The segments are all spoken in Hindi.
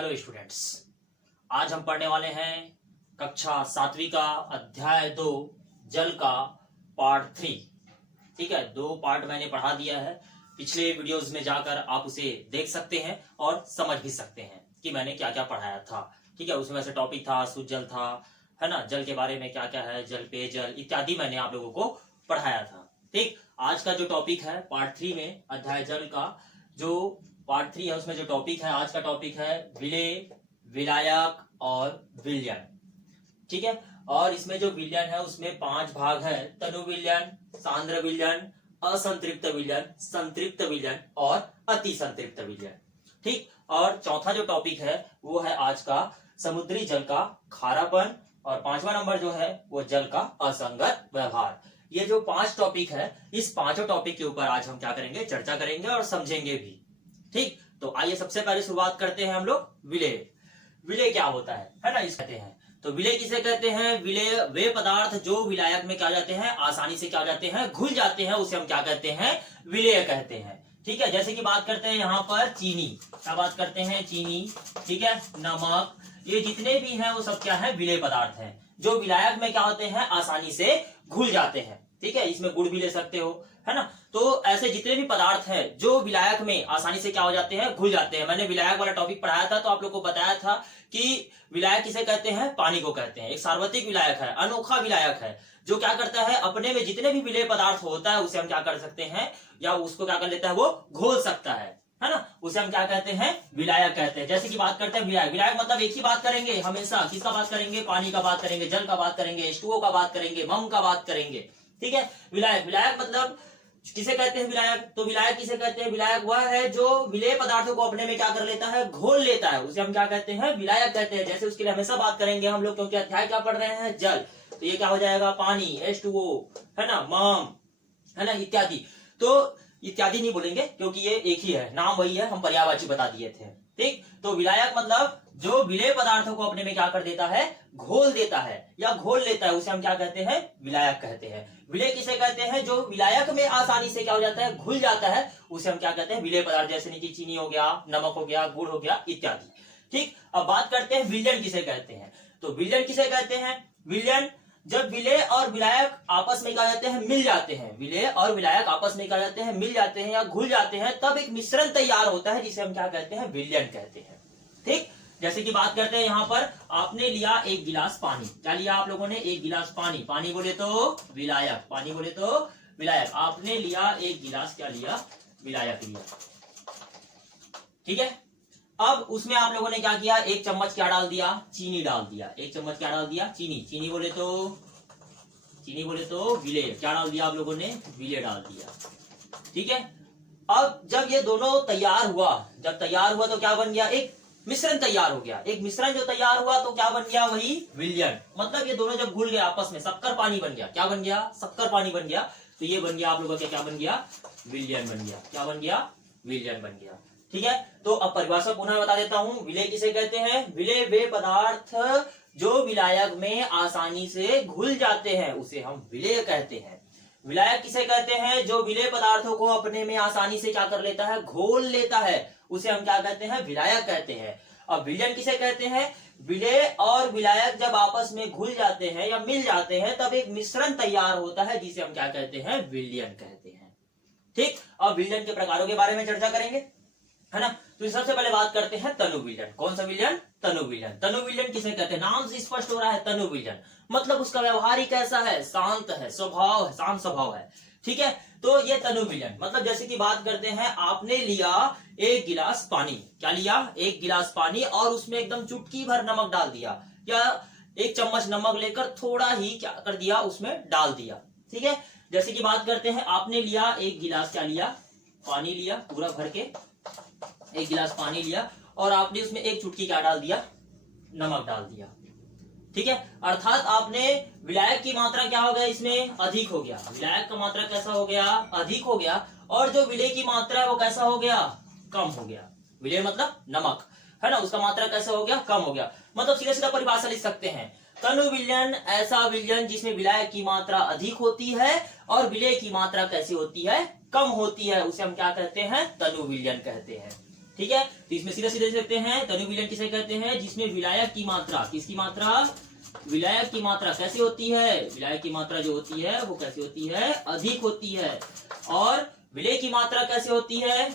हेलो स्टूडेंट्स, आज हम पढ़ने वाले हैं कक्षा 7वीं का अध्याय 2 जल का पार्ट 3। ठीक है, 2 पार्ट मैंने पढ़ा दिया है। पिछले वीडियोस में जाकर आप उसे देख सकते हैं और समझ भी सकते हैं कि मैंने क्या क्या पढ़ाया था। ठीक है, उसमें वैसे टॉपिक था शुद्ध जल था, है ना, जल के बारे में क्या क्या है, जल पेयजल इत्यादि मैंने आप लोगों को पढ़ाया था। ठीक, आज का जो टॉपिक है पार्ट 3 में अध्याय जल का जो पार्ट 3 है, उसमें जो टॉपिक है, आज का टॉपिक है विलेय, विलायक और विलयन। ठीक है, और इसमें जो विलयन है उसमें 5 भाग है: तनु विलयन, सांद्र विलयन, असंतृप्त विलयन, संतृप्त विलयन और अति संतृप्त विलयन। ठीक, और चौथा जो टॉपिक है वो है आज का समुद्री जल का खारापन, और 5वां नंबर जो है वो जल का असंगत व्यवहार। ये जो 5 टॉपिक है, इस 5 टॉपिक के ऊपर आज हम क्या करेंगे, चर्चा करेंगे और समझेंगे भी। ठीक, तो आइए सबसे पहले शुरुआत करते हैं हम लोग विलेय। विलेय क्या होता है ना, इस कहते हैं। तो विलेय किसे कहते हैं? विलेय वे पदार्थ जो विलायक में क्या जाते हैं, आसानी से क्या जाते हैं, घुल जाते हैं, उसे हम क्या कहते हैं, विलेय कहते हैं। ठीक है, जैसे कि बात करते हैं यहाँ पर चीनी, क्या बात करते हैं, चीनी, ठीक है, नमक, ये जितने भी हैं वो सब क्या है, विलेय पदार्थ हैं जो विलायक में क्या होते हैं, आसानी से घुल जाते हैं। ठीक है, इसमें गुड़ भी ले सकते हो, है ना। तो ऐसे जितने भी पदार्थ हैं जो विलायक में आसानी से क्या हो जाते हैं, घुल जाते हैं। मैंने विलायक वाला टॉपिक पढ़ाया था तो आप लोग को बताया था कि विलायक किसे कहते हैं, पानी को कहते हैं। एक सार्वत्रिक विलायक है, अनोखा विलायक है, जो क्या करता है, अपने में जितने भी विलेय पदार्थ होता है उसे हम क्या कर सकते हैं, या उसको क्या कर लेता है, वो घोल सकता है ना, उसे हम क्या कहते हैं, विलायक कहते हैं। जैसे कि बात करते हैं विलायक, विलायक मतलब एक ही बात करेंगे हमेशा, किसका बात करेंगे, पानी का बात करेंगे, जल का बात करेंगे, H2O का बात करेंगे, मम का बात करेंगे। ठीक है, विलायक, विलायक मतलब किसे कहते हैं, विलायक। तो विलायक किसे कहते हैं, विलायक वह है जो विलेय पदार्थों को अपने में क्या कर लेता है, घोल लेता है, उसे हम क्या कहते हैं, विलायक कहते हैं। जैसे उसके लिए हमेशा बात करेंगे हम लोग, क्योंकि अध्याय क्या पढ़ रहे हैं, जल। तो ये क्या हो जाएगा, पानी, H2O, है ना, मम, है ना, इत्यादि। तो इत्यादि नहीं बोलेंगे क्योंकि ये एक ही है, नाम वही है, हम पर्यायवाची बता दिए थे। ठीक, तो विलायक मतलब जो विलेय पदार्थों को अपने में क्या कर देता है, घोल देता है या घोल लेता है, उसे हम क्या कहते हैं, विलायक कहते हैं। विलेय किसे कहते हैं, जो विलायक में आसानी से क्या हो जाता है, घुल जाता है, उसे हम क्या कहते हैं, विलेय पदार्थ। जैसे नीचे चीनी हो गया, नमक हो गया, गुड़ हो गया इत्यादि। ठीक, अब बात करते हैं विलयन किसे कहते हैं। तो विलयन किसे कहते हैं, विलयन जब विलेय और विलायक आपस में क्या जाते हैं, मिल जाते हैं, विलेय और विलायक आपस में क्या जाते हैं, मिल जाते हैं या घुल जाते हैं, तब एक मिश्रण तैयार होता है जिसे हम क्या कहते हैं, विलयन कहते हैं। ठीक, जैसे कि बात करते हैं यहाँ पर आपने लिया एक गिलास पानी, क्या लिया आप लोगों ने, एक गिलास पानी, पानी बोले तो विलायक, पानी बोले तो विलायक। आपने लिया एक गिलास, क्या लिया, विलायक लिया। ठीक है, अब उसमें आप लोगों ने क्या किया, 1 चम्मच क्या डाल दिया, चीनी डाल दिया। 1 चम्मच क्या डाल दिया, चीनी, चीनी बोले तो विलेय, क्या डाल दिया आप लोगों ने, विलेय डाल दिया। ठीक है, अब जब ये दोनों तैयार हुआ, जब तैयार हुआ तो क्या बन गया, एक मिश्रण तैयार हो गया। एक मिश्रण जो तैयार हुआ तो क्या बन गया, वही विलयन। मतलब ये दोनों जब घुल गए आपस में, शक्कर पानी बन गया। क्या बन गया, शक्कर पानी बन गया। तो ये बन गया आप लोगों का क्या बन गया, विलयन बन गया। क्या बन गया, विलयन बन गया। ठीक है, तो अब परिभाषा पुनः बता देता हूं। विलेय किसे कहते हैं, विलेय वे पदार्थ जो विलायक में आसानी से घुल जाते हैं, उसे हम विलेय कहते हैं। विलायक किसे कहते हैं, जो विलेय पदार्थों को अपने में आसानी से क्या कर लेता है, घोल लेता है, उसे हम क्या कहते हैं, विलायक कहते हैं। अब विलयन किसे कहते हैं, विलेय और विलायक जब आपस में घुल जाते हैं या मिल जाते हैं, तब एक मिश्रण तैयार होता है जिसे हम क्या कहते हैं, विलयन कहते हैं। ठीक, अब विलयन के प्रकारों के बारे में चर्चा करेंगे, है ना। तो सबसे पहले बात करते हैं तनु विलयन। कौन सा विलयन, तनु विलयन। तनु विलयन किसे कहते हैं, नाम से स्पष्ट हो रहा है, तनु विलयन मतलब उसका व्यवहार ही कैसा है, शांत है, स्वभाव है, शांत स्वभाव है। ठीक है, तो ये तनु विलयन मतलब जैसे कि बात करते हैं, आपने लिया 1 गिलास पानी, क्या लिया, 1 गिलास पानी, और उसमें एकदम चुटकी भर नमक डाल दिया, या 1 चम्मच नमक लेकर थोड़ा ही क्या कर दिया, उसमें डाल दिया। ठीक है, जैसे कि बात करते हैं, आपने लिया 1 गिलास, क्या लिया, पानी लिया, पूरा भर के 1 गिलास पानी लिया, और आपने उसमें 1 चुटकी क्या डाल दिया, नमक डाल दिया। ठीक है, अर्थात आपने विलायक की मात्रा क्या हो गया, इसमें अधिक हो गया, विलायक का मात्रा कैसा हो गया, अधिक हो गया, और जो विलेय की मात्रा है वो कैसा हो गया, कम हो गया। विलेय मतलब नमक, है ना, उसका मात्रा कैसा हो गया, कम हो गया। मतलब सीधा सीधा परिभाषा लिख सकते हैं, तनु विलयन ऐसा विलयन जिसमें विलायक की मात्रा अधिक होती है और विलेय की मात्रा कैसी होती है, कम होती है, उसे हम क्या कहते हैं, तनु विलयन कहते हैं। ठीक है, तो इसमें सीधे सीधे देखते हैं तनु विलयन किसे कहते हैं, जिसमें विलायक की मात्रा, किसकी मात्रा, विलायक की मात्रा कैसी होती है, विलायक की मात्रा जो होती है वो कैसी होती है, अधिक होती है। और विलेय की मात्रा कैसे होती है,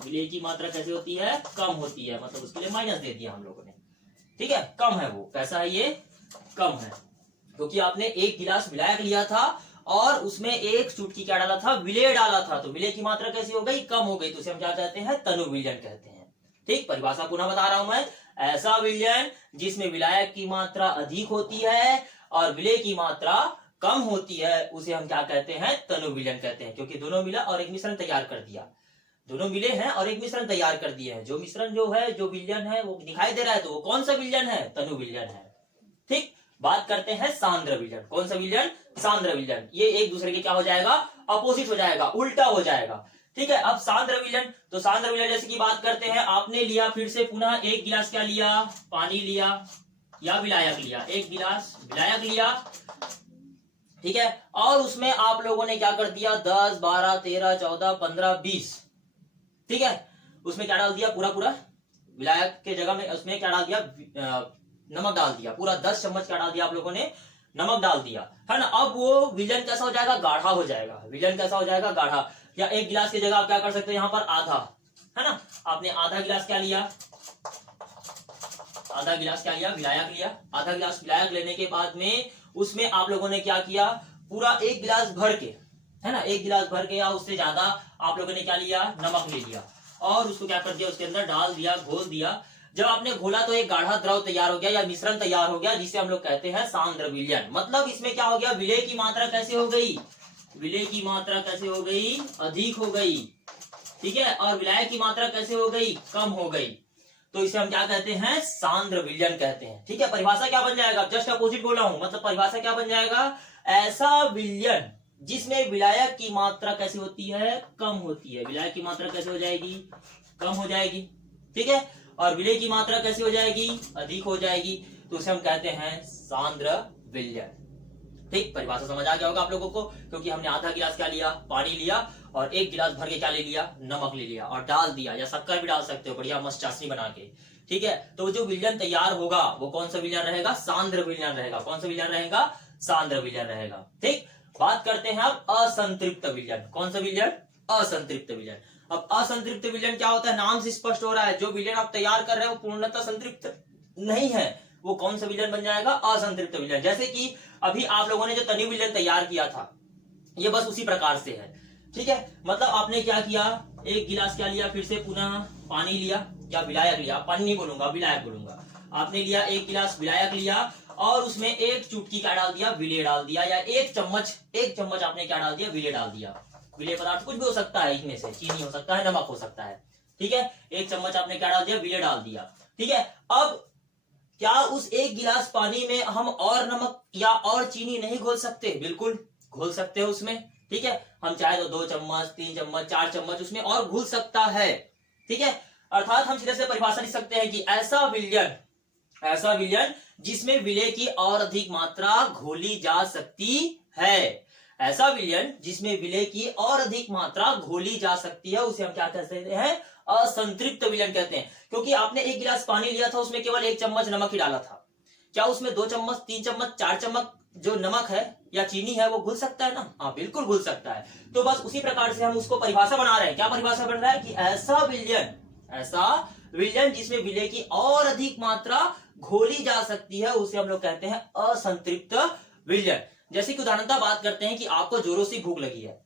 विलेय की मात्रा कैसे होती है, कम होती है, मतलब उसके लिए माइनस दे दिया हम लोगों ने, ठीक है, कम है वो, कैसा है ये, कम है, क्योंकि आपने एक गिलास विलायक लिया था और उसमें एक चुटकी क्या डाला था, विलेय डाला था, तो विलेय की मात्रा कैसी हो गई, कम हो गई, तो उसे हम क्या कहते हैं, तनु विलयन कहते हैं। ठीक, परिभाषा पुनः बता रहा हूं मैं, ऐसा विलयन जिसमें विलायक की मात्रा अधिक होती है और विलेय की मात्रा कम होती है, उसे हम क्या कहते हैं, तनु विलयन कहते हैं, क्योंकि दोनों मिला और एक मिश्रण तैयार कर दिया, दोनों मिले हैं और एक मिश्रण तैयार कर दिए हैं, जो मिश्रण जो है, जो विलयन है वो दिखाई दे रहा है, तो वो कौन सा विलयन है, तनु विलयन है। ठीक, बात करते हैं सांद्र विलयन, कौन सा विलयन, सांद्र विलयन, ये एक दूसरे के क्या हो जाएगा, अपोजिट हो जाएगा, उल्टा हो जाएगा। ठीक है, अब सांद्र विलयन, तो सांद्र विलयन जैसे की बात करते हैं, आपने लिया फिर से पुनः एक गिलास क्या लिया, पानी लिया या विलायक लिया, एक गिलास विलायक लिया, ठीक है, और उसमें आप लोगों ने क्या कर दिया, 10, 12, 13, 14, 15, 20, ठीक है, उसमें क्या डाल दिया, पूरा पूरा विलायक के जगह में उसमें क्या डाल दिया, नमक डाल दिया, पूरा 10 चम्मच क्या डाल दिया आप लोगों ने, नमक डाल दिया, है ना। अब वो विलयन कैसा हो जाएगा, गाढ़ा हो जाएगा, विलयन कैसा हो जाएगा, गाढ़ा, या एक गिलास की जगह आप क्या कर सकते हैं, यहाँ पर आधा, है ना, आपने आधा गिलास क्या लिया, आधा गिलास क्या लिया, विलायक लिया, आधा गिलास विलायक लेने के बाद में उसमें आप लोगों ने क्या किया, पूरा एक गिलास भर के, है ना, एक गिलास भर के या उससे ज्यादा आप लोगों ने क्या लिया, नमक ले लिया और उसको क्या कर दिया, उसके अंदर डाल दिया, घोल दिया। जब आपने घोला तो एक गाढ़ा द्रव तैयार हो गया या मिश्रण तैयार हो गया, जिसे हम लोग कहते हैं सांद्र विलयन। मतलब इसमें क्या हो गया, विलेय की मात्रा कैसे हो गई, विलेय की मात्रा कैसे हो गई, अधिक हो गई, ठीक है, और विलायक की मात्रा कैसे हो गई, कम हो गई, तो इसे हम क्या कहते हैं, सांद्र विलयन कहते हैं। ठीक है, परिभाषा क्या बन जाएगा, जस्ट अपोजिट बोला हूं, मतलब परिभाषा क्या बन जाएगा, ऐसा विलयन जिसमें विलायक की मात्रा कैसी होती है, कम होती है, विलायक की मात्रा कैसे हो जाएगी, कम हो जाएगी, ठीक है, और विलेय की मात्रा कैसी हो जाएगी, अधिक हो जाएगी, तो उसे हम कहते हैं सांद्र विलयन। ठीक, परिभाषा समझ आ गया होगा आप लोगों को, क्योंकि हमने आधा गिलास क्या लिया, पानी लिया और एक गिलास भर के क्या ले लिया, नमक ले लिया और डाल दिया, या शक्कर भी डाल सकते हो, बढ़िया मस्त चाशनी बना के। ठीक है, तो जो विलयन तैयार होगा वो कौन सा विलयन रहेगा, सांद्र विलयन रहेगा, कौन सा विलयन रहेगा, सांद्र विलयन रहेगा। ठीक, बात करते हैं अब असंतृप्त विलयन, कौन सा विलयन, असंतृप्त विलयन। अब असंतृप्त विलयन क्या होता है, नाम से स्पष्ट हो रहा है, जो विलयन आप तैयार कर रहे हैं वो पूर्णतः संतृप्त नहीं है, वो कौन सा विलयन बन जाएगा, असंतृप्त विलयन। जैसे कि अभी आप लोगों ने जो तनु विलयन तैयार किया था, ये बस उसी प्रकार से है। ठीक है, मतलब आपने क्या किया, एक गिलास क्या लिया, फिर से पुनः पानी लिया या विलायक लिया, पानी नहीं बोलूंगा, विलायक बोलूंगा, आपने लिया एक गिलास विलायक लिया और उसमें एक चुटकी क्या डाल दिया, विलेय डाल दिया, या एक चम्मच आपने क्या डाल दिया, विलेय डाल दिया। विलेय पदार्थ कुछ भी हो सकता है, इनमें से चीनी हो सकता है, नमक हो सकता है, ठीक है, एक चम्मच आपने क्या डाल दिया, विलेय डाल दिया। ठीक है, अब क्या उस एक गिलास पानी में हम और नमक या और चीनी नहीं घोल सकते, बिल्कुल घोल सकते हो उसमें। ठीक है, हम चाहे तो 2 चम्मच, 3 चम्मच, 4 चम्मच उसमें और घुल सकता है। ठीक है, अर्थात हम सीधे से परिभाषा लिख सकते हैं कि ऐसा विलयन जिसमें विलेय की और अधिक मात्रा घोली जा सकती है, ऐसा विलयन जिसमें विलेय की और अधिक मात्रा घोली जा सकती है, उसे हम क्या कहते हैं, असंतृप्त विलयन कहते हैं। क्योंकि आपने एक गिलास पानी लिया था, उसमें केवल 1 चम्मच नमक ही डाला था, क्या उसमें 2 चम्मच, 3 चम्मच, 4 चम्मच जो नमक है या चीनी है वो घुल सकता है ना, हाँ बिल्कुल घुल सकता है। तो बस उसी प्रकार से हम उसको परिभाषा बना रहे हैं, क्या परिभाषा बन रहा है कि ऐसा विलयन जिसमें विलेय की और अधिक मात्रा घोली जा सकती है, उसे हम लोग कहते हैं असंतृप्त विलयन। जैसे कि उदाहरणतः बात करते हैं कि आपको जोरों से भूख लगी है,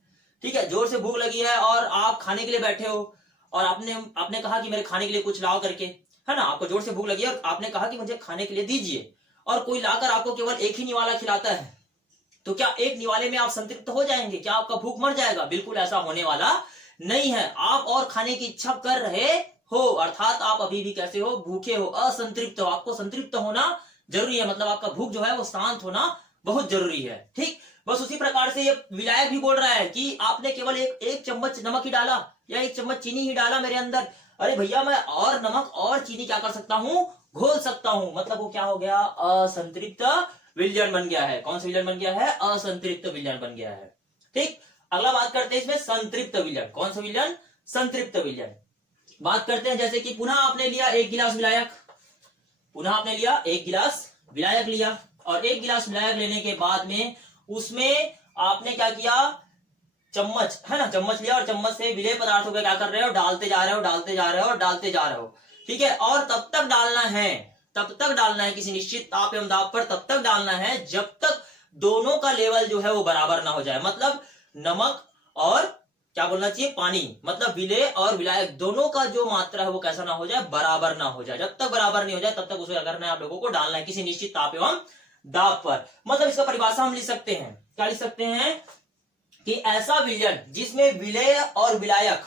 ठीक है, जोर से भूख लगी है और आप खाने के लिए बैठे हो और आपने कहा कि मेरे खाने के लिए कुछ लाओ करके, है ना, आपको जोर से भूख लगी है और आपने कहा कि मुझे खाने के लिए दीजिए, और कोई लाकर आपको केवल एक ही निवाला खिलाता है, तो क्या एक निवाले में आप संतृप्त हो जाएंगे, क्या आपका भूख मर जाएगा, बिल्कुल ऐसा होने वाला नहीं है। आप और खाने की इच्छा कर रहे हो, अर्थात आप अभी भी कैसे हो, भूखे हो, असंतृप्त हो, आपको संतृप्त होना जरूरी है, मतलब आपका भूख जो है वो शांत होना बहुत जरूरी है। ठीक, बस उसी प्रकार से ये विलायक भी बोल रहा है कि आपने केवल एक चम्मच नमक ही डाला या 1 चम्मच चीनी ही डाला मेरे अंदर, अरे भैया मैं और नमक और चीनी क्या कर सकता हूँ, घोल सकता हूं, मतलब वो क्या हो गया, असंतृप्त विलयन बन गया है। कौन सा विलयन बन गया है, असंतृप्त विलयन बन गया है। ठीक, अगला बात करते हैं इसमें संतृप्त विलयन, कौन सा विलयन, संतृप्त विलयन। बात करते हैं जैसे कि पुनः आपने लिया 1 गिलास विलायक, पुनः आपने लिया 1 गिलास विलायक लिया, और 1 गिलास विलायक लेने के बाद में उसमें आपने क्या किया, चम्मच है ना, चम्मच लिया और चम्मच से विलेय पदार्थों को क्या कर रहे हो, डालते जा रहे हो, डालते जा रहे हो और डालते जा रहे हो। ठीक है, और तब तक डालना है, तब तक डालना है किसी निश्चित ताप एवं दाब पर, तब तक डालना है जब तक दोनों का लेवल जो है वो बराबर ना हो जाए। मतलब नमक और क्या बोलना चाहिए, पानी, मतलब विलेय और विलायक दोनों का जो मात्रा है वो कैसा ना हो जाए, बराबर ना हो जाए। जब तक बराबर नहीं हो जाए तब तक उसको क्या करना है, आप लोगों को डालना है किसी निश्चित ताप एवं दाब पर। मतलब इसका परिभाषा हम लिख सकते हैं, क्या लिख सकते हैं कि ऐसा विलयन जिसमें विलेय और विलायक,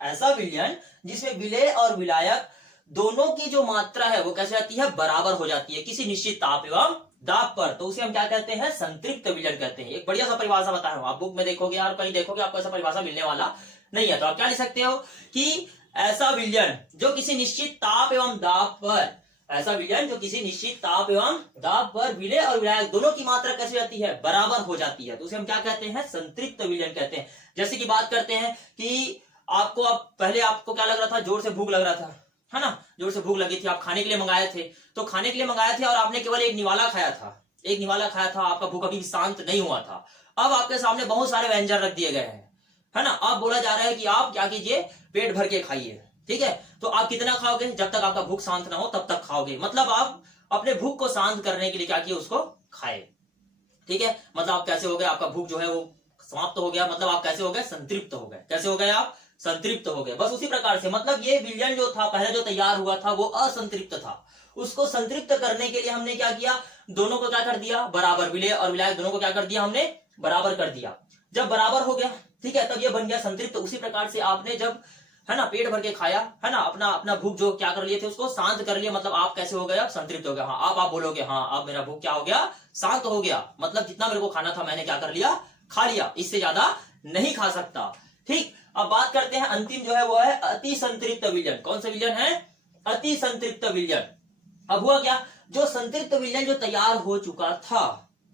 ऐसा विलयन जिसमें विलेय और विलायक दोनों की जो मात्रा है वो कैसे आती है, बराबर हो जाती है किसी निश्चित ताप एवं दाब पर, तो उसे हम क्या कहते हैं, संतृप्त विलयन कहते हैं। एक बढ़िया सा परिभाषा बताया हूं, आप बुक में देखोगे और कहीं देखोगे आपको ऐसा परिभाषा मिलने वाला नहीं है। तो आप क्या लिख सकते हो कि ऐसा विलयन जो किसी निश्चित ताप एवं दाब पर, ऐसा विलयन जो किसी निश्चित ताप एवं दाब पर विलेय और विलायक दोनों की मात्रा कैसे जाती है, बराबर हो जाती है, तो उसे हम क्या कहते हैं, संतृप्त विलयन कहते हैं। जैसे कि बात करते हैं कि आपको, अब पहले आपको क्या लग रहा था, जोर से भूख लग रहा था, है ना, जोर से भूख लगी थी, आप खाने के लिए मंगाए थे, तो खाने के लिए मंगाए थे और आपने केवल एक निवाला खाया था, एक निवाला खाया था, आपका भूख अभी शांत नहीं हुआ था। अब आपके सामने बहुत सारे व्यंजन रख दिए गए हैं, है ना, अब बोला जा रहा है कि आप क्या कीजिए, पेट भर के खाइए। ठीक है, तो आप कितना खाओगे, जब तक आपका भूख शांत ना हो तब तक खाओगे, मतलब आप अपने भूख को शांत करने के लिए क्या किए, उसको खाए। ठीक है, मतलब आप कैसे हो गए, आपका भूख जो है वो समाप्त हो गया, मतलब आप कैसे हो गए, संतृप्त हो गए। कैसे हो गए आप, संतृप्त हो गए। बस उसी प्रकार से, मतलब ये विलयन जो था पहले जो तैयार हुआ था वो असंतृप्त था, उसको संतृप्त करने के लिए हमने क्या किया, दोनों को क्या कर दिया, बराबर, विलेय और विलायक दोनों को क्या कर दिया, हमने बराबर कर दिया। जब बराबर हो गया, ठीक है, तब ये बन गया संतृप्त। उसी प्रकार से आपने जब, है ना, पेट भर के खाया, है ना, अपना अपना भूख जो क्या कर लिए थे उसको शांत कर लिया, मतलब आप कैसे हो गए, आप संतृप्त हो गए। हाँ, आप बोलोगे हाँ अब मेरा भूख क्या हो गया, शांत हो गया, मतलब जितना मेरे को खाना था मैंने क्या कर लिया, खा लिया, इससे ज्यादा नहीं खा सकता। ठीक, अब बात करते हैं अंतिम जो है वो है अति संतृप्त विलयन। कौन सा विलयन है, अति संतृप्त विलयन। अब हुआ क्या, जो संतृप्त विलयन जो तैयार हो चुका था,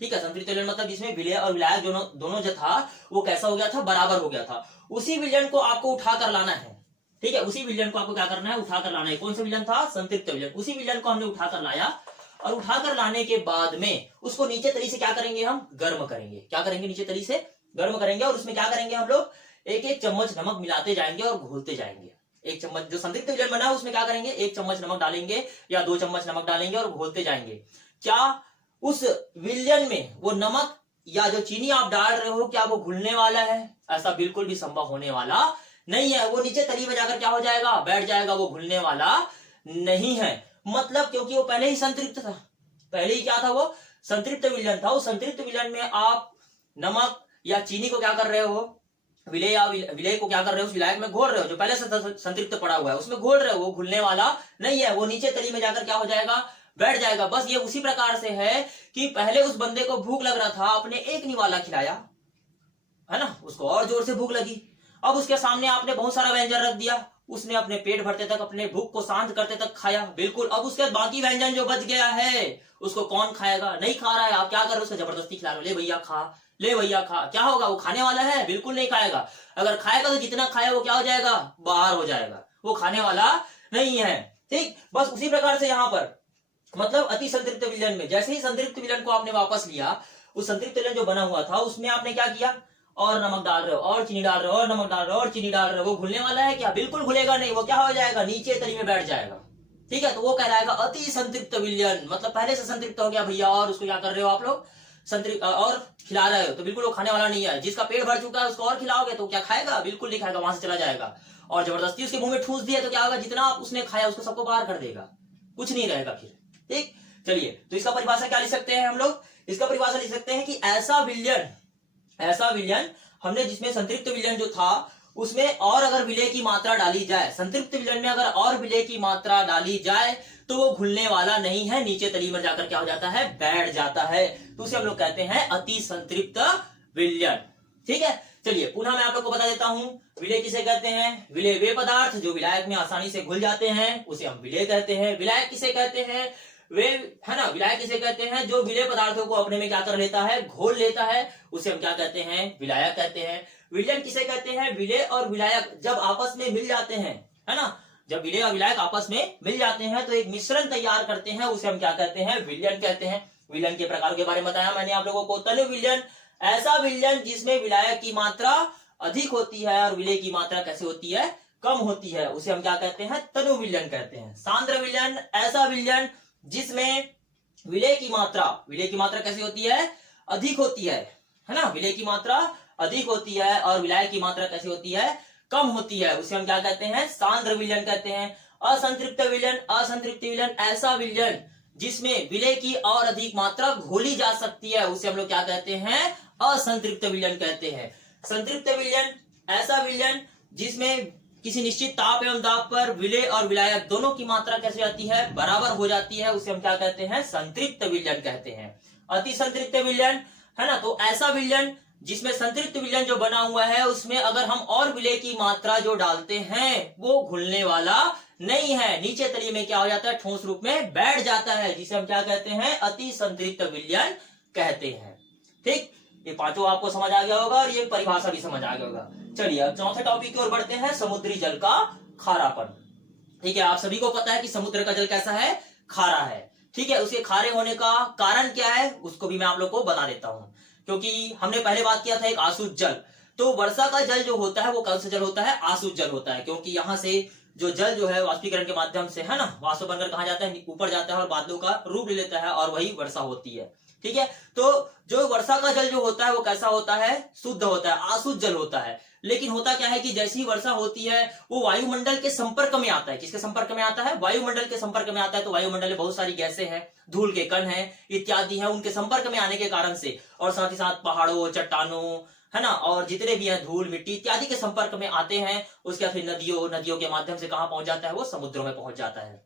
ठीक है, संतृप्त विलयन मतलब जिसमें विलेय और विलायक दोनों जो था वो कैसा हो गया था, बराबर हो गया था, उसी विलयन को आपको उठा कर लाना है। ठीक है, उसी विलयन को आपको क्या करना है, उठा कर लाना है। कौन सा विलयन था, संतृप्त विलयन, उसी विलयन को हमने उठा कर लाया, और उठा कर लाने के बाद में उसको नीचे तली से क्या करेंगे, हम गर्म करेंगे। क्या करेंगे, नीचे तली से गर्म करेंगे, और उसमें क्या करेंगे, हम लोग एक एक चम्मच नमक मिलाते जाएंगे और घोलते जाएंगे। एक चम्मच जो संतृप्त विलयन बना है उसमें क्या करेंगे, 1 चम्मच नमक डालेंगे या 2 चम्मच नमक डालेंगे और घोलते जाएंगे। क्या उस विलयन में वो नमक या जो चीनी आप डाल रहे हो क्या वो घुलने वाला है, ऐसा बिल्कुल भी संभव होने वाला नहीं है। वो नीचे तली में जाकर क्या हो जाएगा, बैठ जाएगा, वो घुलने वाला नहीं है। मतलब क्योंकि वो पहले ही संतृप्त था, पहले ही क्या था, वो संतृप्त विलयन था। उस संतृप्त विलयन में आप नमक या चीनी को क्या कर रहे हो, विलेय या विलेय को क्या कर रहे हो, उस विलायक में घोल रहे हो, जो पहले से संतृप्त पड़ा हुआ है उसमें घोल रहे हो, वो घुलने वाला नहीं है, वो नीचे तली में जाकर क्या हो जाएगा, बैठ जाएगा। बस ये उसी प्रकार से है कि पहले उस बंदे को भूख लग रहा था, आपने एक निवाला खिलाया, है ना, उसको और जोर से भूख लगी, अब उसके सामने आपने बहुत सारा व्यंजन रख दिया, उसने अपने पेट भरते तक, अपने भूख को शांत करते तक खाया, बिल्कुल। अब उसके बाद बाकी व्यंजन जो बच गया है उसको कौन खाएगा, नहीं खा रहा है, आप क्या कर रहे हो, उसको जबरदस्ती खिला रहे हो, ले भैया खा, ले भैया खा। क्या होगा, वो खाने वाला है, बिल्कुल नहीं खाएगा। अगर खाएगा तो जितना खाया वो क्या हो जाएगा, बाहर हो जाएगा, वो खाने वाला नहीं है। ठीक, बस उसी प्रकार से यहाँ पर मतलब अति संतृप्त विलयन में जैसे ही संतृप्त विलयन को आपने वापस लिया, उस संतृप्त विलयन जो बना हुआ था उसमें आपने क्या किया, और नमक डाल रहे हो, और चीनी डाल रहे हो, और नमक डाल रहे हो, और चीनी डाल रहे हो, वो घुलने वाला है क्या, बिल्कुल घुलेगा नहीं, वो क्या हो जाएगा, नीचे तली में बैठ जाएगा। ठीक है, तो वो कहलाएगा अति संतृप्त विलयन, मतलब पहले से संतृप्त हो गया भैया, और उसको क्या कर रहे हो आप लोग, संतृप्त और खिला रहे हो, तो बिल्कुल वो खाने वाला नहीं है। जिसका पेट भर चुका है उसको और खिलाओगे तो क्या खाएगा, बिल्कुल नहीं खाएगा, वहां से चला जाएगा। और जबरदस्ती उसके मुंह में ठूस दिया तो क्या होगा, जितना उसने खाया उसको सबको बाहर कर देगा, कुछ नहीं रहेगा फिर। ठीक, चलिए, तो इसका परिभाषा क्या लिख सकते हैं हम लोग, इसका परिभाषा लिख सकते हैं कि ऐसा विलयन हमने जिसमें संतृप्त विलयन जो था उसमें और अगर विलेय की मात्रा डाली जाए, संतृप्त विलयन में अगर और विलेय की मात्रा डाली जाए तो वो घुलने वाला नहीं है, नीचे तली में जाकर क्या हो जाता है, बैठ जाता है, तो उसे हम लोग कहते हैं अति संतृप्त विलयन। ठीक है, चलिए पुनः मैं आप लोग को बता देता हूं, विलेय किसे कहते हैं, विलेय वे पदार्थ जो विलायक में आसानी से घुल जाते हैं उसे हम विलेय कहते हैं। विलायक किसे कहते हैं, वे, है ना, विलायक किसे कहते हैं, जो विलेय पदार्थों को अपने में क्या कर लेता है, घोल लेता है, उसे हम क्या कहते हैं, विलायक कहते हैं। विलयन किसे कहते हैं, विलेय और विलायक जब आपस में मिल जाते हैं, है ना, जब विलेय और विलायक आपस में मिल जाते हैं तो एक मिश्रण तैयार करते हैं, उसे हम क्या कहते हैं, विलयन कहते हैं। विलयन के प्रकारों के बारे में बताया मैंने आप लोगों को। तनु विलयन, ऐसा विलयन जिसमें विलायक की मात्रा अधिक होती है और विलेय की मात्रा कैसे होती है, कम होती है, उसे हम क्या कहते हैं, तनु विलयन कहते हैं। सांद्र विलयन, ऐसा विलयन जिसमें विलेय की मात्रा कैसी होती है, अधिक होती है ना, विलेय की मात्रा अधिक होती है और विलायक की मात्रा कैसी होती है, कम होती है, उसे हम क्या कहते हैं, सांद्र विलयन कहते हैं। असंतृप्त विलयन, ऐसा विलयन जिसमें विलेय की और अधिक मात्रा घोली जा सकती है, उसे हम लोग क्या कहते हैं, असंतृप्त विलयन कहते हैं। संतृप्त विलयन, ऐसा विलयन जिसमें किसी निश्चित ताप एवं दाब पर विलेय और विलायक दोनों की मात्रा कैसे आती है, बराबर हो जाती है, उसे हम क्या कहते हैं, संतृप्त विलयन कहते हैं। अति संतृप्त विलयन है ना, तो ऐसा विलयन जिसमें संतृप्त विलयन जो बना हुआ है उसमें अगर हम और विलेय की मात्रा जो डालते हैं वो घुलने वाला नहीं है, नीचे तली में क्या हो जाता है, ठोस रूप में बैठ जाता है, जिसे हम क्या कहते हैं, अति संतृप्त विलयन कहते हैं। ठीक, ये पांचों आपको समझ आ गया होगा और ये परिभाषा भी समझ आ गया होगा। चलिए अब चौथे टॉपिक की ओर बढ़ते हैं, समुद्री जल का खारापन। ठीक है, आप सभी को पता है कि समुद्र का जल कैसा है, खारा है। ठीक है, उसके खारे होने का कारण क्या है उसको भी मैं आप लोग को बता देता हूं, क्योंकि हमने पहले बात किया था एक आसुत जल। तो वर्षा का जल जो होता है वो कौन सा जल होता है, आसुत जल होता है, क्योंकि यहाँ से जो जल जो है वाष्पीकरण के माध्यम से है ना, वाष्प बनकर कहाँ जाता है, ऊपर जाता है और बादलों का रूप ले लेता है और वही वर्षा होती है। ठीक है, तो जो वर्षा का जल जो होता है वो कैसा होता है, शुद्ध होता है, आसुत जल होता है। लेकिन होता क्या है कि जैसी ही वर्षा होती है वो वायुमंडल के संपर्क में आता है। किसके संपर्क में आता है, वायुमंडल के संपर्क में आता है। तो वायुमंडल में बहुत सारी गैसें हैं, धूल के कण हैं इत्यादि हैं, उनके संपर्क में आने के कारण से, और साथ ही साथ पहाड़ों, चट्टानों है ना, और जितने भी हैं धूल मिट्टी इत्यादि के संपर्क में आते हैं। उसके बाद फिर नदियों के माध्यम से कहाँ पहुंच जाता है, वो समुद्रों में पहुंच जाता है।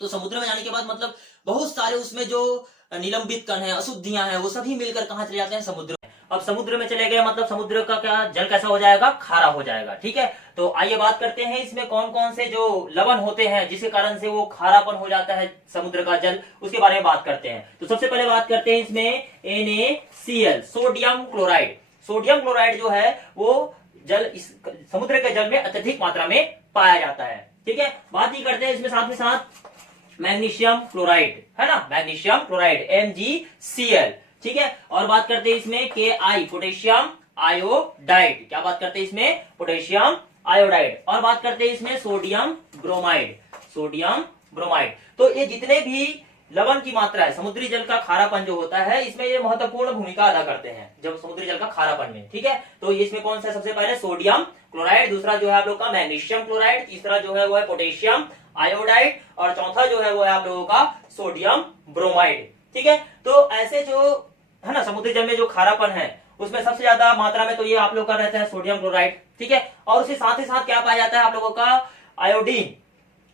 तो समुद्र में जाने के बाद मतलब बहुत सारे उसमें जो निलंबित कण है, अशुद्धियां हैं, वो सभी मिलकर कहाँ चले जाते हैं, समुद्र। अब समुद्र में चले गए मतलब समुद्र का क्या जल कैसा हो जाएगा, खारा हो जाएगा। ठीक है, तो आइए बात करते हैं इसमें कौन कौन से जो लवण होते हैं जिसके कारण से वो खारापन हो जाता है समुद्र का जल, उसके बारे में बात करते हैं। तो सबसे पहले बात करते हैं इसमें NaCl, sodium chloride. Sodium chloride जो है वो जल इस समुद्र के जल में अत्यधिक मात्रा में पाया जाता है। ठीक है, बात ही करते हैं इसमें साथ में साथ मैग्नीशियम क्लोराइड है ना, मैग्नीशियम क्लोराइड MgCl। ठीक है, और बात करते हैं इसमें Ki, पोटेशियम आयोडाइड। क्या बात करते हैं इसमें, पोटेशियम आयोडाइड। और बात करते हैं इसमें सोडियम ब्रोमाइड, सोडियम ब्रोमाइड। तो ये जितने भी लवण की मात्रा है, समुद्री जल का खारापन जो होता है इसमें ये महत्वपूर्ण भूमिका अदा करते हैं जब समुद्री जल का खारापन में। ठीक है, तो इसमें कौन सा, सबसे पहले सोडियम क्लोराइड, दूसरा जो है आप लोग का मैग्नीशियम क्लोराइड, तीसरा जो है वो है पोटेशियम आयोडाइड, और चौथा जो है वो है आप लोगों का सोडियम ब्रोमाइड। ठीक है, तो ऐसे जो है ना समुद्री जल में जो खारापन है उसमें सबसे ज्यादा मात्रा में तो ये आप लोग का रहता है सोडियम क्लोराइड। ठीक है, और उसके साथ ही साथ क्या पाया जाता है आप लोगों का, आयोडीन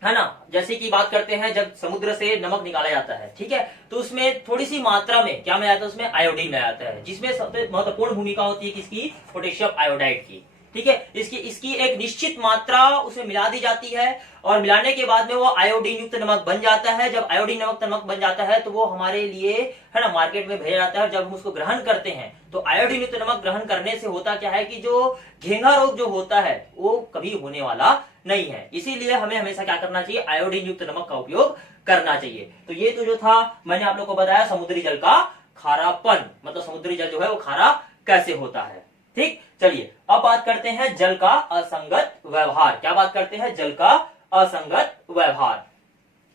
है ना। जैसे कि बात करते हैं जब समुद्र से नमक निकाला जाता है, ठीक है, तो उसमें थोड़ी सी मात्रा में क्या मिला जाता है, उसमें आयोडीन मिला जाता है, जिसमें सबसे महत्वपूर्ण भूमिका होती है किसकी, पोटेशियम आयोडाइड की। ठीक है, इसकी एक निश्चित मात्रा उसमें मिला दी जाती है और मिलाने के बाद में वो आयोडीन युक्त नमक बन जाता है। जब आयोडीन युक्त नमक बन जाता है तो वो हमारे लिए है ना मार्केट में भेजा जाता है, और जब हम उसको ग्रहण करते हैं तो आयोडीन युक्त नमक ग्रहण करने से होता क्या है कि जो घेंघा रोग जो होता है वो कभी होने वाला नहीं है। इसीलिए हमें हमेशा क्या करना चाहिए, आयोडीन युक्त नमक का उपयोग करना चाहिए। तो ये तो जो था मैंने आप लोग को बताया समुद्री जल का खारापन, मतलब समुद्री जल जो है वो खारा कैसे होता है। ठीक, चलिए अब बात करते हैं जल का असंगत व्यवहार। क्या बात करते हैं, जल का असंगत व्यवहार।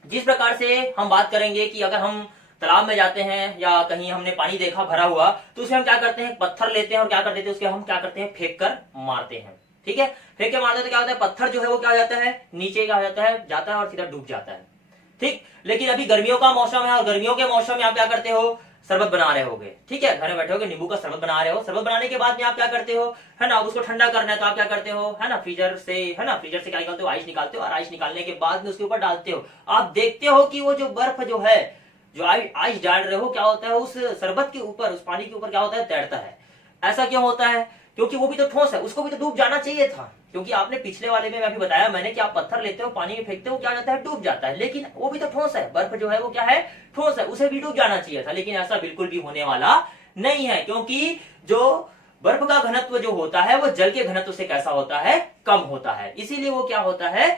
जिस प्रकार से हम बात करेंगे कि अगर हम तालाब में जाते हैं या कहीं हमने पानी देखा भरा हुआ तो उसमें हम क्या करते हैं, पत्थर लेते हैं और क्या करते हैं, उसके हम क्या करते हैं, फेंक कर मारते हैं। ठीक है, फेंक के मारते हैं तो क्या होता है, पत्थर जो है वो क्या हो जाता है, नीचे क्या हो जाता है, जाता है और सीधा डूब जाता है। ठीक, लेकिन अभी गर्मियों का मौसम है और गर्मियों के मौसम में आप क्या करते हो, शरबत बना रहे होगे। ठीक है, घर में बैठे होगे, नींबू का शरबत बना रहे हो, शरबत बनाने के बाद में आप क्या करते हो, है ना, उसको ठंडा करना है तो आप क्या करते हो, है ना, फ्रीजर से क्या निकालते हो, आइस निकालते हो, और आइस निकालने के बाद में उसके ऊपर डालते हो। आप देखते हो कि वो जो बर्फ जो है, जो आइस डाल रहे हो, क्या होता है, उस शरबत के ऊपर, उस पानी के ऊपर क्या होता है, तैरता है। ऐसा क्यों होता है, क्योंकि वो भी तो ठोस है, उसको भी तो डूब जाना चाहिए था। क्योंकि आपने पिछले वाले में अभी बताया मैंने कि आप पत्थर लेते हो, पानी में फेंकते हो, क्या जाता है, डूब जाता है, लेकिन वो भी तो ठोस है, बर्फ जो है वो क्या है, ठोस है, उसे भी डूब जाना चाहिए था। लेकिन ऐसा बिल्कुल भी होने वाला नहीं है, क्योंकि जो बर्फ का घनत्व जो होता है वो जल के घनत्व से कैसा होता है, कम होता है। इसीलिए वो क्या होता है,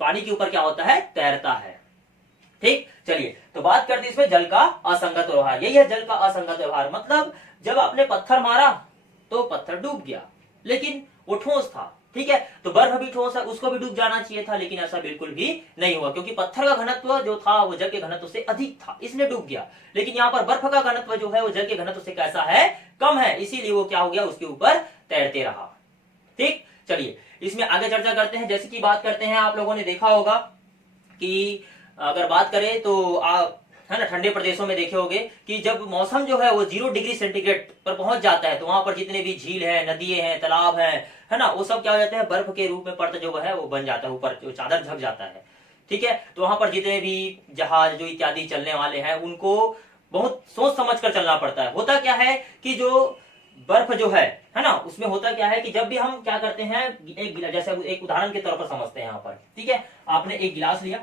पानी के ऊपर क्या होता है, तैरता है। ठीक, चलिए तो बात करते हैं इसमें जल का असंगत व्यवहार। यही है जल का असंगत व्यवहार, मतलब जब आपने पत्थर मारा तो पत्थर डूब गया, लेकिन वो ठोस था। ठीक है, तो बर्फ भी ठोस है, उसको भी डूब जाना चाहिए था, लेकिन ऐसा बिल्कुल भी नहीं हुआ, क्योंकि पत्थर का घनत्व जो था वो जल के घनत्व से अधिक था, इसलिए डूब गया। लेकिन यहाँ पर बर्फ का घनत्व जो है वो जल के घनत्व से कैसा है, कम है, इसीलिए वो क्या हो गया, उसके ऊपर तैरते रहा। ठीक, चलिए इसमें आगे चर्चा करते हैं। जैसे कि बात करते हैं, आप लोगों ने देखा होगा कि अगर बात करें तो आप है ना ठंडे प्रदेशों में देखे होंगे कि जब मौसम जो है वो 0 डिग्री सेंटीग्रेड पर पहुंच जाता है तो वहां पर जितने भी झील है, नदियां हैं, तालाब है ना, वो सब क्या हो जाते हैं, बर्फ के रूप में परत जो है वो बन जाता है, ऊपर जो चादर ढक जाता है। ठीक है, तो वहां पर जितने भी जहाज जो इत्यादि चलने वाले हैं उनको बहुत सोच समझ कर चलना पड़ता है। होता क्या है कि जो बर्फ जो है ना, उसमें होता क्या है कि जब भी हम क्या करते हैं, एक गिलास, जैसे एक उदाहरण के तौर पर समझते हैं यहाँ पर। ठीक है, आपने एक गिलास लिया,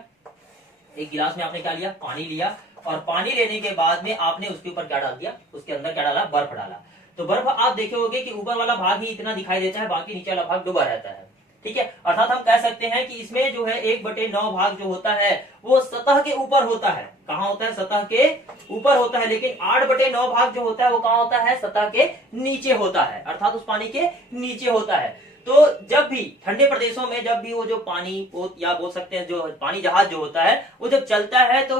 एक गिलास में आपने क्या लिया, पानी लिया, और पानी लेने के बाद में आपने उसके ऊपर क्या डाल दिया, उसके अंदर क्या डाला, बर्फ डाला। तो बर्फ आप देखे होंगे कि ऊपर वाला भाग ही इतना दिखाई देता है, बाकी नीचे वाला भाग डूबा रहता है। ठीक है, अर्थात हम कह सकते हैं कि इसमें जो है 1/9 भाग जो होता है वो सतह के ऊपर होता है। कहाँ होता है, सतह के ऊपर होता है, लेकिन 8/9 भाग जो होता है वो कहाँ होता है, सतह के नीचे होता है, अर्थात उस पानी के नीचे होता है। तो जब भी ठंडे प्रदेशों में जब भी वो जो पानी या बोल सकते हैं जो पानी जहाज जो होता है वो जब चलता है तो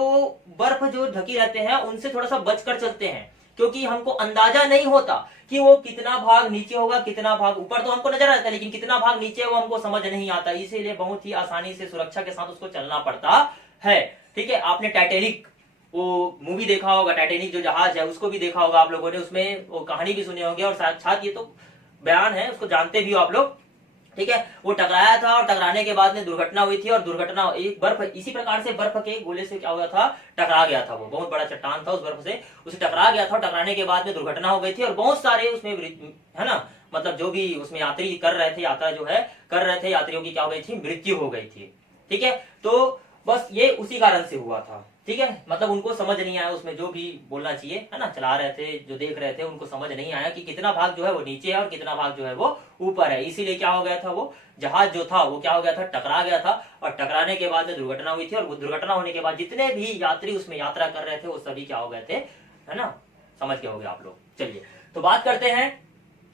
बर्फ जो ढकी रहते हैं उनसे थोड़ा सा बचकर चलते हैं, क्योंकि हमको अंदाजा नहीं होता कि वो कितना भाग नीचे होगा, कितना भाग ऊपर, तो हमको नजर आता है, लेकिन कितना भाग नीचे वो हमको समझ नहीं आता, इसीलिए बहुत ही आसानी से सुरक्षा के साथ उसको चलना पड़ता है। ठीक है, आपने टाइटैनिक वो मूवी देखा होगा, टाइटैनिक जो जहाज है उसको भी देखा होगा आप लोगों ने, उसमें वो कहानी भी सुनी होगी और साथ ये तो बयान है, उसको जानते भी हो आप लोग। ठीक है, वो टकराया था और टकराने के बाद में दुर्घटना हुई थी, और दुर्घटना एक बर्फ इसी प्रकार से बर्फ के गोले से क्या हुआ था, टकरा गया था। वो बहुत बड़ा चट्टान था, उस बर्फ से उसे टकरा गया था, टकराने के बाद में दुर्घटना हो गई थी, और बहुत सारे उसमें है ना, मतलब जो भी उसमें यात्री कर रहे थे, यात्रा जो है कर रहे थे, यात्रियों की क्या हो गई थी, मृत्यु हो गई थी। ठीक है, तो बस ये उसी कारण से हुआ था। ठीक है, मतलब उनको समझ नहीं आया उसमें जो भी बोलना चाहिए, है ना, चला रहे थे, जो देख रहे थे, उनको समझ नहीं आया कि कितना भाग जो है वो नीचे है और कितना भाग जो है वो ऊपर है। इसीलिए क्या हो गया था, वो जहाज जो था वो क्या हो गया था, टकरा गया था, और टकराने के बाद में दुर्घटना हुई थी, और वो दुर्घटना होने के बाद जितने भी यात्री उसमें यात्रा कर रहे थे वो सभी क्या हो गए थे, है ना, समझ के हो गए आप लोग। चलिए तो बात करते हैं,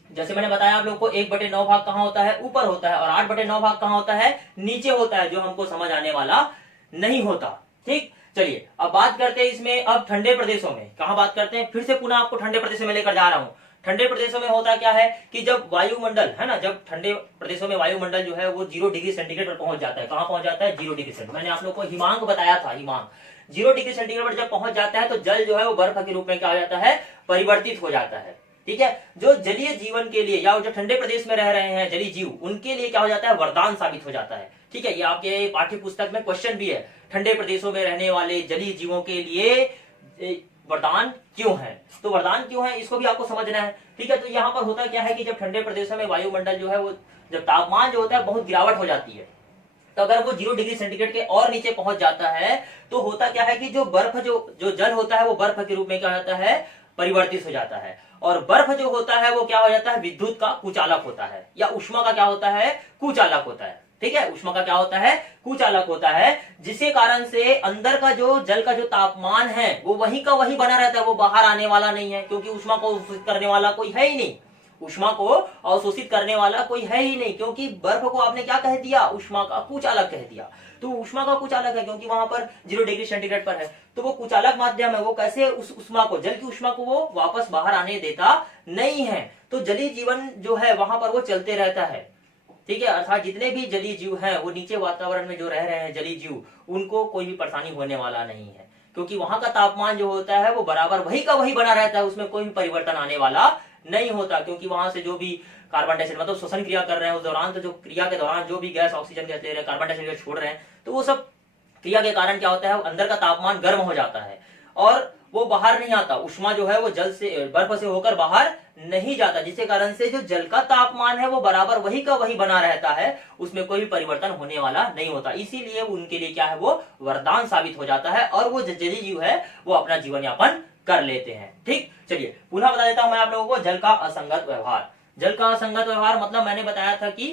जैसे मैंने बताया आप लोग को 1/9 भाग कहाँ होता है, ऊपर होता है, और 8/9 भाग कहाँ होता है, नीचे होता है, जो हमको समझ आने वाला नहीं होता। ठीक, चलिए अब बात करते हैं इसमें, अब ठंडे प्रदेशों में कहा बात करते हैं, फिर से पुनः आपको ठंडे प्रदेशों में लेकर जा रहा हूं। ठंडे प्रदेशों में होता क्या है कि जब वायुमंडल है ना, जब ठंडे प्रदेशों में वायुमंडल जो है वो 0 डिग्री सेंटीग्रेड पर पहुंच जाता है। कहां पहुंच जाता है, 0 डिग्री सेंटीग्रेड। मैंने आप लोग को हिमांक बताया था, हिमांक 0 डिग्री सेंटीग्रेड पर जब पहुंच जाता है तो जल जो है वो बर्फ के रूप में क्या हो जाता है, परिवर्तित हो जाता है। ठीक है, जो जलीय जीवन के लिए या जो ठंडे प्रदेश में रह रहे हैं जलीय जीव, उनके लिए क्या हो जाता है, वरदान साबित हो जाता है। ठीक है, ये आपके पाठ्य पुस्तक में क्वेश्चन भी है, ठंडे प्रदेशों में रहने वाले जलीय जीवों के लिए वरदान क्यों है, तो वरदान क्यों है इसको भी आपको समझना है। ठीक है, तो यहाँ पर होता क्या है कि जब ठंडे प्रदेशों में वायुमंडल जो है वो जब तापमान जो होता है बहुत गिरावट हो जाती है, तो अगर वो 0 डिग्री सेंटीग्रेड के और नीचे पहुंच जाता है तो होता क्या है कि जो बर्फ जो जल होता है वो बर्फ के रूप में क्या होता है, परिवर्तित हो जाता है, और बर्फ जो होता है वो क्या हो जाता है, विद्युत का कुचालक होता है, या उष्मा का क्या होता है, कुचालक होता है। ठीक है, उष्मा का क्या होता है, कुचालक होता है, जिसके कारण से अंदर का जो जल का जो तापमान है वो वही का वही बना रहता है, वो बाहर आने वाला नहीं है, क्योंकि उष्मा को अवशोषित करने वाला कोई है ही नहीं, उष्मा को अवशोषित करने वाला कोई है ही नहीं, क्योंकि बर्फ को आपने क्या कह दिया, उष्मा का कुचालक कह दिया। तो उष्मा का कुचालक है क्योंकि वहां पर 0 डिग्री सेंटीग्रेड पर है, तो वो कुचालक माध्यम है, वो कैसे उस उष्मा को, जल की उष्मा को वो वापस बाहर आने देता नहीं है, तो जलीय जीवन जो है वहां पर वो चलते रहता है। ठीक है, अर्थात जितने भी जलीय जीव हैं वो नीचे वातावरण में जो रह रहे हैं जलीय जीव, उनको कोई भी परेशानी होने वाला नहीं है, क्योंकि वहां का तापमान जो होता है वो बराबर वही का वही बना रहता है, उसमें कोई भी परिवर्तन आने वाला नहीं होता, क्योंकि वहां से जो भी कार्बन डाइऑक्साइड मतलब श्वसन क्रिया कर रहे हैं उस दौरान, तो जो क्रिया के दौरान जो भी गैस ऑक्सीजन कहते हैं, कार्बन डाइऑक्साइड छोड़ रहे हैं, तो वो सब क्रिया के कारण क्या होता है, अंदर का तापमान गर्म हो जाता है और वो बाहर नहीं आता, उष्मा जो है वो जल से बर्फ से होकर बाहर नहीं जाता, जिसके कारण से जो जल का तापमान है वो बराबर वही का वही बना रहता है, उसमें कोई भी परिवर्तन होने वाला नहीं होता। इसीलिए उनके लिए क्या है, वो वरदान साबित हो जाता है और वो जलीय जीव है वो अपना जीवन यापन कर लेते हैं। ठीक, चलिए पुनः बता देता हूं मैं आप लोगों को, जल का असंगत व्यवहार। जल का असंगत व्यवहार मतलब मैंने बताया था कि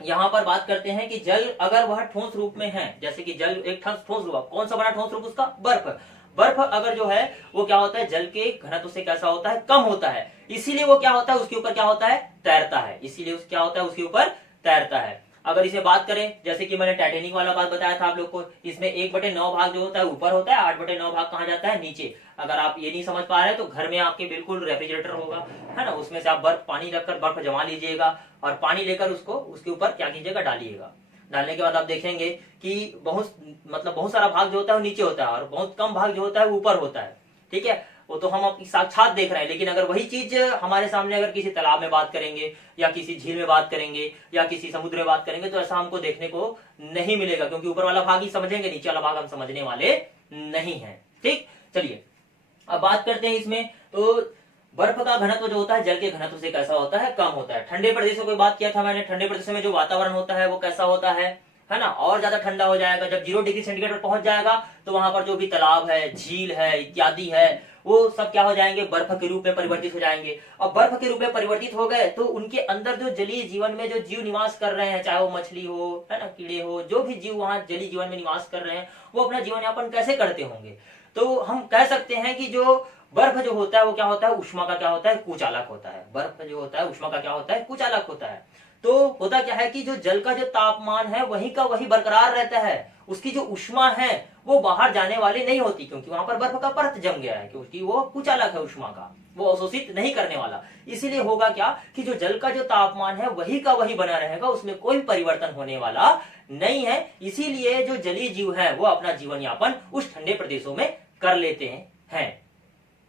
यहाँ पर बात करते हैं कि जल अगर वह ठोस रूप में है, जैसे कि जल एक ठोस रूप, कौन सा बना ठोस रूप उसका? बर्फ। बर्फ अगर जो है वो क्या होता है, जल के घनत्व से कैसा होता है? कम होता है। इसीलिए वो क्या होता है, उसके ऊपर क्या होता है? तैरता है। इसीलिए क्या होता है, उसके ऊपर तैरता है। अगर इसे बात करें, जैसे कि मैंने टाइटेनिक वाला बात बताया था आप लोग को, इसमें 1/9 भाग जो होता है ऊपर होता है, 8/9 भाग कहाँ जाता है? नीचे। अगर आप ये नहीं समझ पा रहे तो घर में आपके बिल्कुल रेफ्रिजरेटर होगा, है ना, उसमें से आप बर्फ पानी रखकर बर्फ जमा लीजिएगा और पानी लेकर उसको उसके ऊपर क्या कीजिएगा? डालिएगा। डालने के बाद आप देखेंगे कि बहुत सारा भाग जो होता है वो नीचे होता है और बहुत कम भाग जो होता है वो ऊपर होता है। ठीक है, वो तो हम अपनी साक्षात देख रहे हैं, लेकिन अगर वही चीज हमारे सामने अगर किसी तालाब में बात करेंगे या किसी झील में बात करेंगे या किसी समुद्र में बात करेंगे तो ऐसा हमको देखने को नहीं मिलेगा, क्योंकि ऊपर वाला भाग ही समझेंगे, नीचे वाला भाग हम समझने वाले नहीं है। ठीक, चलिए अब बात करते हैं इसमें। तो बर्फ का घनत्व जो होता है जल के घनत्व से कैसा होता है? कम होता है। ठंडे प्रदेशों की बात किया था मैंने, ठंडे प्रदेशों में जो वातावरण होता है वो कैसा होता है ना, और ज्यादा ठंडा हो जाएगा। जब 0 डिग्री सेंटीग्रेड पर पहुंच जाएगा तो वहां पर जो भी तालाब है, झील है इत्यादि है, वो सब क्या हो जाएंगे? बर्फ के रूप में परिवर्तित हो जाएंगे। और बर्फ के रूप में परिवर्तित हो गए तो उनके अंदर जो जलीय जीवन में जो जीव निवास कर रहे हैं, चाहे वो मछली हो, है ना, कीड़े हो, जो भी जीव वहां जलीय जीवन में निवास कर रहे हैं, वो अपना जीवन यापन कैसे करते होंगे? तो हम कह सकते हैं कि जो बर्फ जो होता है वो क्या होता है? उष्मा का क्या होता है? कुचालक होता है। बर्फ जो होता है उष्मा का क्या होता है? कुचालक होता है। तो होता क्या है कि जो जल का जो तापमान है वही का वही बरकरार रहता है, उसकी जो उष्मा है वो बाहर जाने वाली नहीं होती, क्योंकि वहां पर बर्फ का परत जम गया है, क्योंकि वो कुचालक है उष्मा का, वो अवशोषित नहीं करने वाला। इसीलिए होगा क्या कि जो जल का जो तापमान है वही का वही बना रहेगा, उसमें कोई परिवर्तन होने वाला नहीं है। इसीलिए जो जलीय जीव है वो अपना जीवन यापन उस ठंडे प्रदेशों में कर लेते हैं।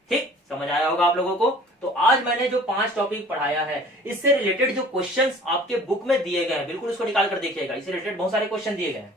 ठीक, समझ आया होगा आप लोगों को। तो आज मैंने जो 5 टॉपिक पढ़ाया है, इससे रिलेटेड जो क्वेश्चंस आपके बुक में दिए गए हैं बिल्कुल उसको निकाल कर देखिएगा। इससे रिलेटेड बहुत सारे क्वेश्चन दिए गए हैं।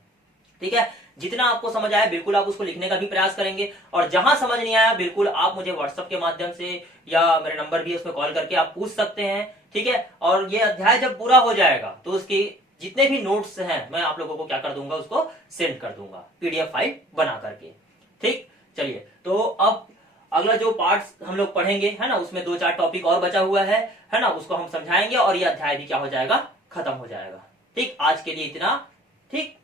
ठीक है, जितना आपको समझ आया बिल्कुल आप उसको लिखने का भी प्रयास करेंगे, और जहां समझ नहीं आया बिल्कुल आप मुझे व्हाट्सएप के माध्यम से या मेरे नंबर भी है उसमें कॉल करके आप पूछ सकते हैं। ठीक है, और ये अध्याय जब पूरा हो जाएगा तो उसके जितने भी नोट्स हैं मैं आप लोगों को क्या कर दूंगा, उसको सेंड कर दूंगा PDF फाइल बना करके। ठीक, चलिए तो अब अगला जो पार्ट्स हम लोग पढ़ेंगे, है ना, उसमें 2-4 टॉपिक और बचा हुआ है ना, उसको हम समझाएंगे और ये अध्याय भी क्या हो जाएगा? खत्म हो जाएगा। ठीक, आज के लिए इतना। ठीक।